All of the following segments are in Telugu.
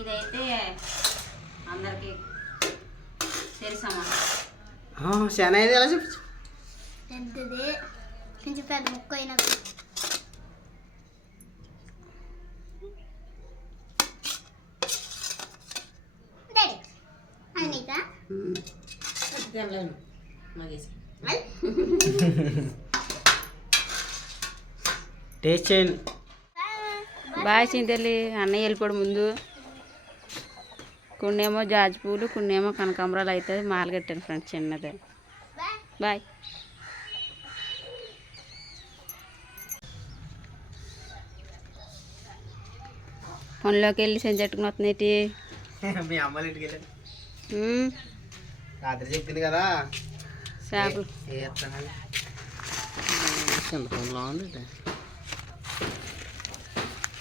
ఇదైతే అందరికి తెలుసమ్మా. ఎలా చూపించు? పెద్దది కొంచెం పెద్ద ముక్క అయినా డాడీ అనితా తినలేను మగేసి టేస్ట్ చేయండి. బాగా చింతల్లి అన్నయ్య వెళ్ళిపోడు ముందు. కొన్నేమో జాజి పూలు కొన్నేమో కనకాంబరాలు అవుతుంది మాల కట్టాను ఫ్రెండ్స్ చిన్నది. బాయ్ పనిలోకి వెళ్ళి సెంచెట్టుకుని వస్తున్నాయి మీ అమ్మాయి ఇంటికి వెళ్ళాను. ఉమ్, రాత్రి చెప్పింది కదా. చేపలు చింతపండులో ఉంది.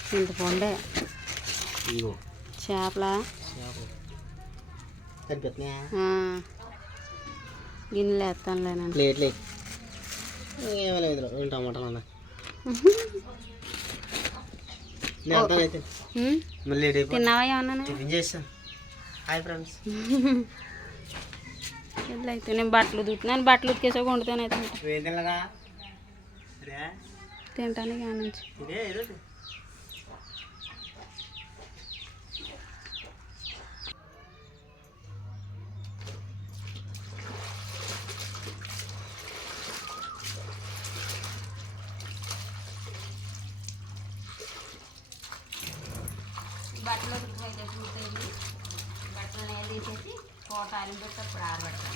చింతపండే. చేపల? గిన్నెలు వేస్తానులేనండి ప్లేట్లే ఏమీ లేదు ఇందులో రెండు టమాటాలు ఉన్నాయి. నేను తిన్నావా ఏమన్నా హాయ్ ఫ్రెండ్స్. అయితే? బట్టలు దుట్టున్నాను బట్టలు ఉతికేసా వండుతాను అయితే. తినలేదా రే తింటాను ఇక నుంచి ఇదే ఏదో బట్టలు ఉతికిపోయితే పూర్తయింది బట్టలు అనేది తీసేసి కోట ఆరిపెట్టి అప్పుడు ఆరబెడతాను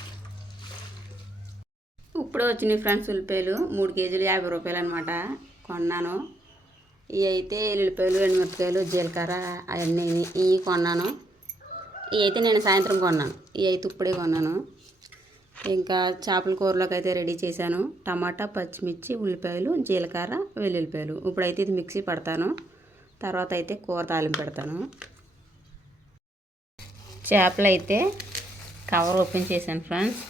ఇప్పుడు వచ్చినాయి ఫ్రెండ్స్ ఉల్లిపాయలు. మూడు కేజీలు యాభై రూపాయలు అనమాట కొన్నాను. ఇవి అయితే ఎల్లిపాయలు ఎండుమిరపకాయలు జీలకర్ర అవన్నీ ఇవి కొన్నాను. ఇవి అయితే నేను సాయంత్రం కొన్నాను. ఇవి అయితే ఇప్పుడే కొన్నాను. ఇంకా చేపల కూరలోకి అయితే రెడీ చేశాను. టమాటా పచ్చిమిర్చి ఉల్లిపాయలు జీలకర్ర వెల్లుల్లిపాయలు. ఇప్పుడైతే ఇది మిక్సీ పడతాను. తర్వాత అయితే కూర తాలింపు పెడతాను. చేపలు అయితే కవర్ ఓపెన్ చేశాను ఫ్రెండ్స్.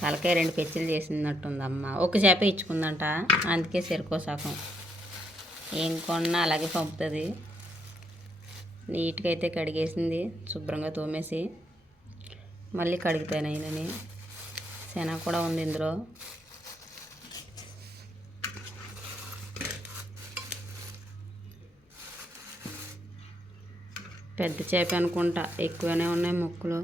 తలకాయ రెండు పెచ్చులు చేసినట్టుంది అమ్మ ఒక చేప ఇచ్చుకుందంట. అందుకే సెరుకో సగం. ఏం కొన్నా అలాగే పంపుతుంది. నీట్గా అయితే కడిగేసింది. శుభ్రంగా తోమేసి మళ్ళీ కడుగుతాను అయినని. శనగ కూడా ఉంది ఇందులో. పెద్ద చేప అనుకుంటా. ఎక్కువనే ఉన్నాయి ముక్కలు.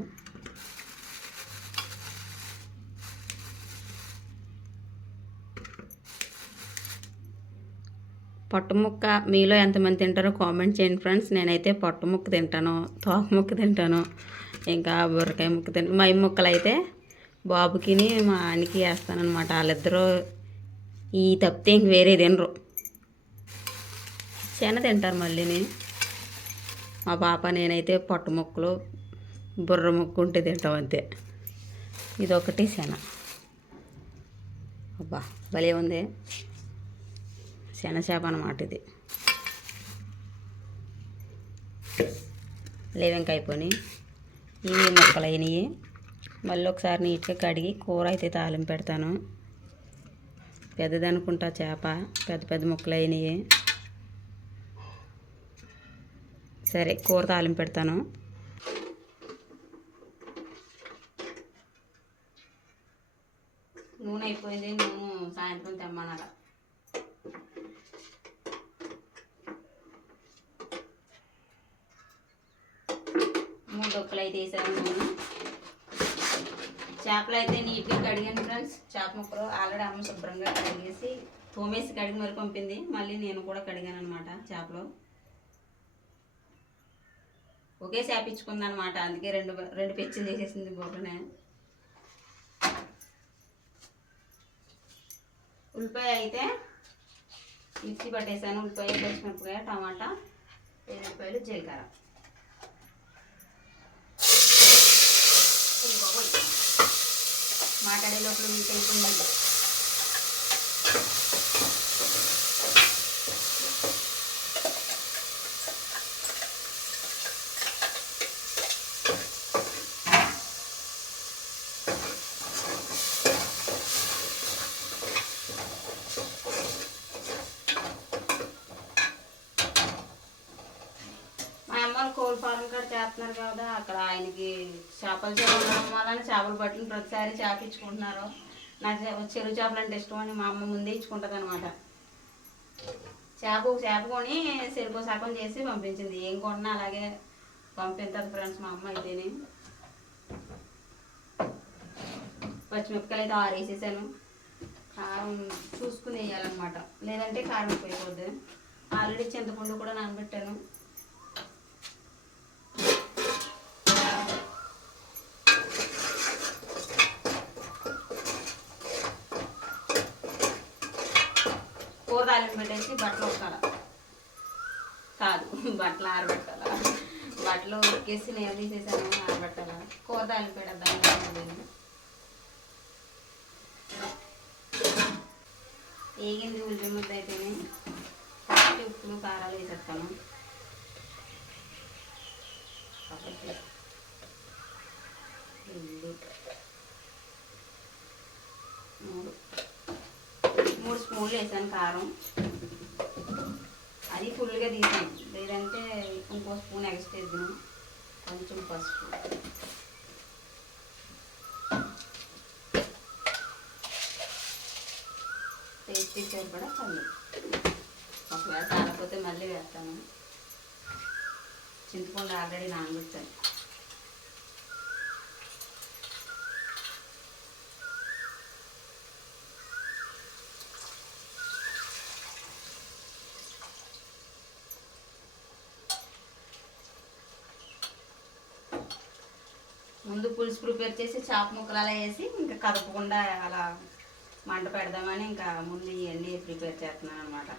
పొట్టముక్క మీలో ఎంతమంది తింటారో కామెంట్ చేయండి ఫ్రెండ్స్. నేనైతే పొట్టముక్క తింటాను తోక ముక్క తింటాను ఇంకా బుర్రకాయ ముక్క తింటాను మా ముక్కలు అయితే బాబుకిని మా ఆయనకి వేస్తానమాట వాళ్ళిద్దరూ ఈ తప్పితే ఇంక వేరే తినరు. శన తింటారు మళ్ళీని. మా పాప నేనైతే పొట్ట ముక్కలు బుర్ర ముక్కు ఉంటే తింటాం అంతే. ఇదొకటి శన. అబ్బా భలే ఉంది. శనచేప అన్నమాట ఇది. లేవెంక అయిపోయినాయి ఇవి ముక్కలు అయినాయి. మళ్ళీ ఒకసారి నీట్గా కడిగి కూర అయితే తాలింపు పెడతాను. పెద్దది అనుకుంటా చేప పెద్ద పెద్ద ముక్కలు అయినాయి. సరే కూర తాలింపు పెడతాను. నూనె అయిపోయింది నూనె సాయంత్రం తెమ్మనాల. మూడు డొక్కలు అయితే వేసాను నూనె. చేపలు అయితే నీట్గా కడిగాను ఫ్రెండ్స్. చేప ముక్కలు ఆల్రెడీ అమ్మ శుభ్రంగా కడిగేసి తోమేసి కడిగి మరి పంపింది. మళ్ళీ నేను కూడా కడిగాను అనమాట చేపలు. ఒకే చేపించుకుంది అనమాట అందుకే రెండు రెండు పెచ్చులు చేసేసింది బొర్రనే. ఉల్లిపాయ అయితే మిక్సీ పట్టేసాను. ఉల్లిపాయ పచ్చిమిరపకాయ టమాటా ఎల్లిపాయలు జీలకర్ర. మాట్లాడే లోపల మీకు అయిపోయింది కోళ్ళ ఫారం ఉన్నారు కదా అక్కడ ఆయనకి చేపల చేపలు ఉండడం వలన చేపలు పట్టిన ప్రతిసారి చేప ఇచ్చుకుంటున్నారు నాకు చెరువు చేపలు అంటే ఇష్టం అని మా అమ్మ ముందే ఇచ్చుకుంటుంది అనమాట చేప ఒక చేప కొని చెరుకు సగం చేసి పంపించింది. ఏం కొన్నా అలాగే పంపిస్తుంది ఫ్రెండ్స్ మా అమ్మ అయితేనే. పచ్చిమిరపకాయలు అయితే ఆరేసేసాను. కారం చూసుకుని వేయాలన్నమాట. లేదంటే కారం పోయిపోద్ది. ఆల్రెడీ చింతపండు కూడా నానబెట్టాను. పెట్టేసి బట్టలు ఉతకాల. కాదు బట్టలు ఆరబెట్టాల. బట్టలు ఉతికేసి నేను తీసేసాను ఆరబెట్టాల. కూర తాలింపు ఏగింది ఉల్లి ముద్ద అయితేనే ఫస్ట్ ఉప్పులు కారాలు వేసేస్తాను. మూడు. మూడు స్పూన్లు వేసాను కారం. అది ఫుల్గా తీసాం లేదంటే ఇంకో స్పూన్ ఎక్స్ట్రా వేద్దాను కొంచెం పసుపు. టేస్ట్ సరిపడా పళ్ళు. ఒకవేళ చాలకపోతే మళ్ళీ వేస్తాను. చింతపండు ఆల్రెడీ నానబెట్టాను. ముందు పులుసు ప్రిపేర్ చేసి చాప ముక్కలు అలా వేసి ఇంకా కదపకుండా అలా మంట పెడదామని ఇంకా ముందు ఇవన్నీ ప్రిపేర్ చేస్తున్నాను అనమాట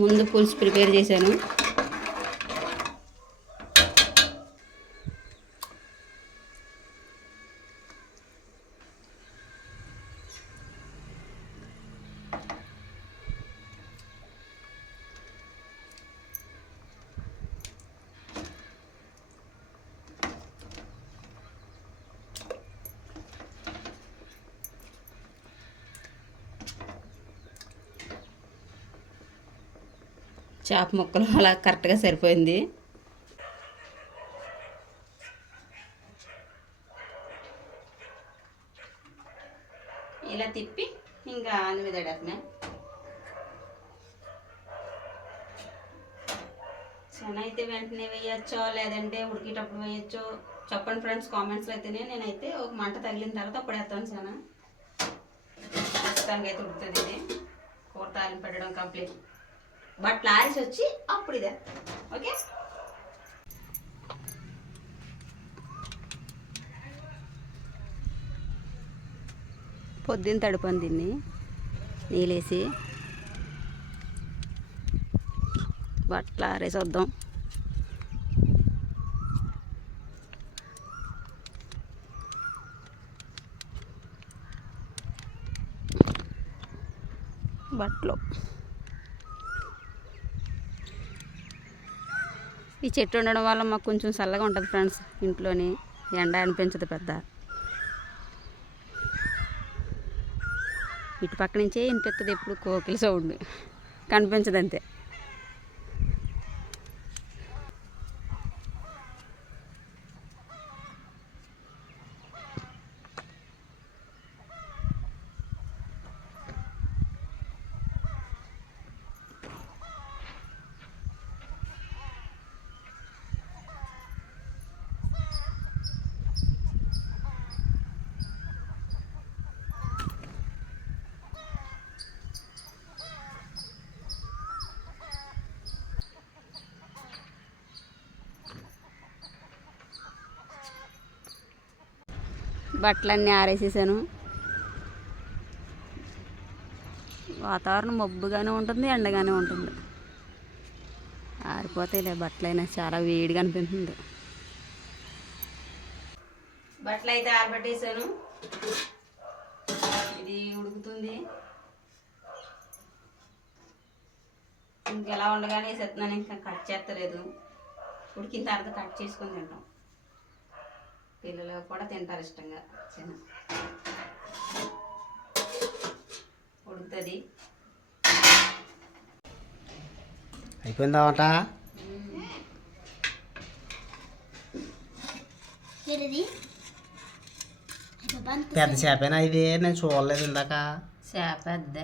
ముందు పులుసు ప్రిపేర్ చేశాను. చేప ముక్కలు అలా కరెక్ట్గా సరిపోయింది. ఇలా తిప్పి ఇంకా అందు మీద పెడతాను అయితే వెంటనే వేయచ్చో లేదంటే ఉడికేటప్పుడు వేయచ్చో చెప్పండి ఫ్రెండ్స్ కామెంట్స్లో అయితేనే నేనైతే ఒక మంట తగిలిన తర్వాత అప్పుడు వేస్తాను శన ప్రస్తుతానికి అయితే ఉడుకుతుంది ఇది. కూర తాలింపు పెట్టడం కంప్లీట్. బట్ లారీస్ వచ్చి అప్పుడు ఇదే. ఓకే పొద్దున్న తడుపని దీన్ని నీళ్ళేసి బట్టలు ఆరేసి వద్దాం. బట్టలు ఈ చెట్టు ఉండడం వల్ల మాకు కొంచెం చల్లగా ఉంటుంది ఫ్రెండ్స్ ఇంట్లోని. ఎండ అనిపించదు పెద్ద. ఇటు పక్క నుంచే వినిపిస్తుంది ఎప్పుడు కోకిల సౌండ్. కనిపించదు అంతే బట్టలన్నీ ఆరేసేసాను. వాతావరణం మబ్బుగానే ఉంటుంది ఎండగానే ఉంటుంది. ఆరిపోతాయిలే బట్టలైనా చాలా వేడిగా అనిపిస్తుంది. బట్టలు అయితే ఆరబెట్టేసాను. ఇది ఉడుకుతుంది. ఇంకెలా ఉండగానే వేసేస్తున్నాను ఇంకా కట్ చేస్తలేదు. ఉడికిన తర్వాత కట్ చేసుకొని తింటాం. పిల్లలు కూడా తింటారు ఇష్టంగా. చిన్న. ఉడుకుతుంది. అయిపోయిందా వంట పెద్ద చేపేనా ఇది? నేను చూడలేదు ఇందాక. చేప పెద్ద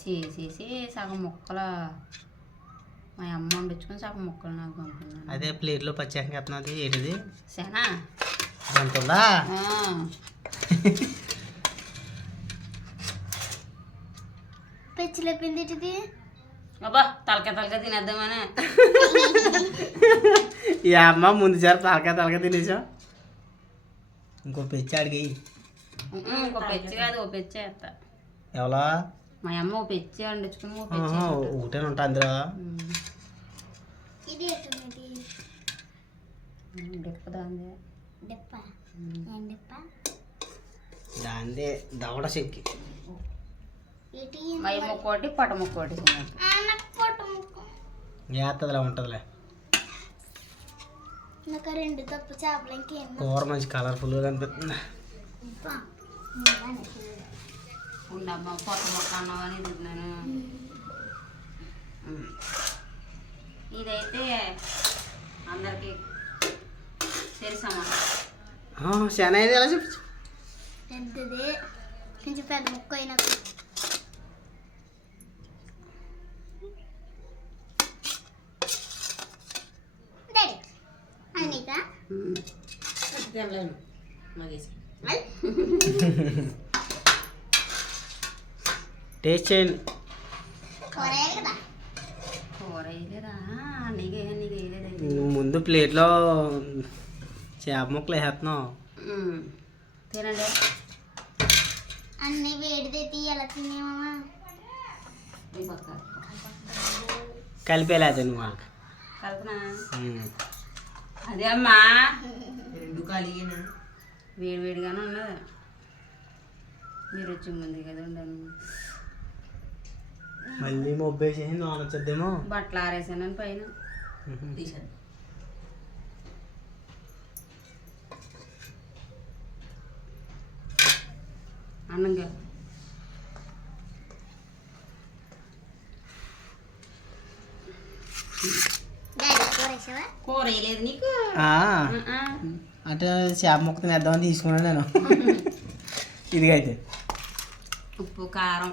చేసేసి సగం ముక్కలు మా అమ్మ వండించుకొని సగం ముక్కలు నాకు అదే ప్లేట్లో పచ్చేసం ఎత్తున్నది ఏంటిది? సేనా ఉందా పెచ్చిలేపింది ఏంటిది అబ్బా తలక తలక తినేద్దామనే. ఈ అమ్మ ముందు సారి తలకాయ తలకాయ తినేసా. ఇంకో పెచ్చి అడిగి ఇంకో పెచ్చి కాదు ఓ పెచ్చి వేస్తా ఎవలా? మా అమ్మ ఓ పెచ్చి వండించుకుని ఓ పెచ్చి ఒకటే ఉంటా అందులో. ఇది ఎట్టున్నది దాందే దవడ చెక్కి. ఏంటి మై ముక్కోటి పట ముక్కోటి వేస్తుందిలే ఉంటుందిలే. నాకు రెండు తప్పు చేపలు ఇంకేం? కూర మంచి కలర్ఫుల్గా కనిపిస్తుంది అబ్బా. ఉండమ్మా పొట్ట ముక్క అన్నం అని తిన్నాను. ఇదైతే అందరికి తెలుసమ్మా శన ఇది ఎలా చూపించు పెద్దది కొంచెం పెద్ద ముక్క అయినా టేస్ట్ చేయండి. ముందు ప్లేట్లో చేప ముక్కలు వేసేస్తున్నావు ఉమ్. తినండి. అన్నీ వేడిదే తీయాల తినేమా కలిపేలేదు నువ్వు వాళ్ళకి కలుపునా. అదే అమ్మా. రెండు కలిగిన. వేడి వేడిగానే ఉన్నది. మీరు వచ్చి ముందు కదా ఉండను మళ్ళీ మొబ్బేసేసి నాన్ వచ్చేద్దేమో బట్టలు ఆరేసాను పైన. తీసాను అన్నం కాదు డాడీ కూరేసావా కూర వేయలేదు నీకు? ఆ, ఆ, అంటే చేప ముక్క తినేద్దామని తీసుకున్నాను నేను. ఇదిగైతే. ఉప్పు కారం.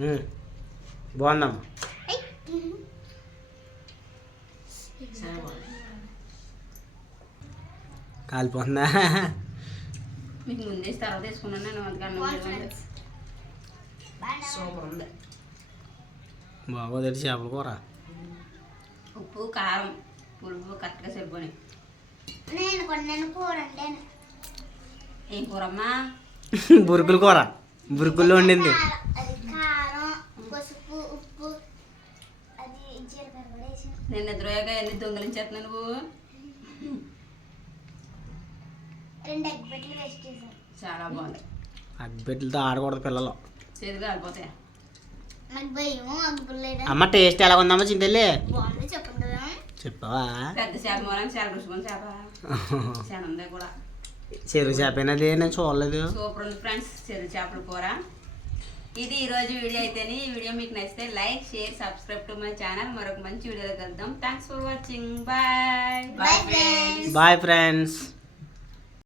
ఉమ్. బాగుందమ్మా. కాలిపోతుందా? మీకు ముందే తర్వాత వేసుకున్నాను నేను అందుకని Conference. బాగా సూపర్ ఉంది. బాగోదండి చేపల కూర. ఉప్పు కారం పులుపు కరెక్ట్గా సరిపోయి నేను కొన్నాను కూర అంటాను ఏం కూరమ్మా? బురుకుల కూర. బురుకుల్లో వండింది. నేను నిద్రపోయాక ఎన్ని దొంగలించేస్తున్నావు నువ్వు? రెండు వేస్ట్ చాలా బాగుంది. అగ్గిపెట్టెలతో ఆడకూడదు పిల్లలు. నాకు భయం అగ్గులేదా అమ్మ టేస్ట్ ఎలా ఉందమ్మా చింతల్లి? బాగుంది చెప్పండి కదా. చెప్పవా? పెద్ద చేప మూలం చాలా చేప. చాలా ఉంది కూడా. చెరువు చేపేనది నేను చూడలేదు. సూపర్ ఉంది ఫ్రెండ్స్ చెరు చేపల కూర. ఇది ఈరోజు వీడియో అయితేనే ఈ వీడియో మీకు నచ్చితే like share subscribe to my channel. మరొక మంచి వీడియోలో కలుద్దాం. Thanks for watching bye. Bye friends